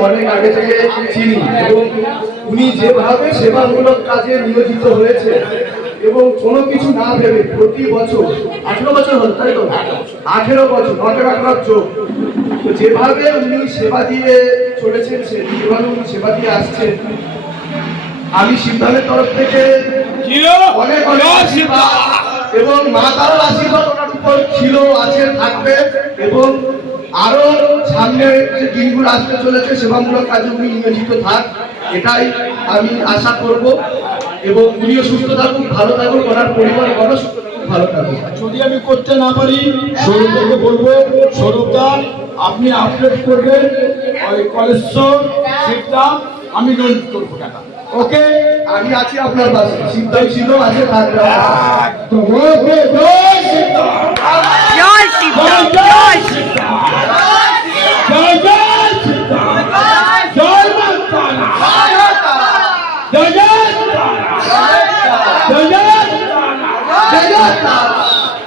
অনেক আগে থেকে চিনি এবং উনি যেভাবে সেবামূলক কাজে নিয়োজিত হয়েছে এবং কোনো কিছু না ভেবে প্রতি বছর আঠেরো বছর হল তাই তো? আঠেরো বছর নটের আঠারো চোখ যেভাবে উনি সেবা দিয়ে চলেছেন সে যেভাবে উনি সেবা দিয়ে আসছেন আমি সিদ্ধান্তের তরফ থেকে অনেক অনেক আশীর্বাদ এবং মা তারার আশীর্বাদ ওনার ছিল আছে থাকবে এবং আরও সামনে যে দিনগুলো আসতে চলেছে সেবামূলক কাজে উনি নিয়োজিত থাক এটাই আমি আশা করব এবং উনিও সুস্থ থাকুক ভালো থাকুক ওনার পরিবার গণ সুস্থ থাকুক ভালো থাকুক। যদি আমি করতে না পারি স্বরূপকে বলব স্বরূপদা আপনি আপডেট করবেন ওই কলেশ্বর সেটা আমি লোন করব টাকা। ওকে আমি আছি আপনার পাশে সিদ্ধান্ত ছিল আছে থাকবে। একদম ওকে জয় জয়। জয় জয়। জয়।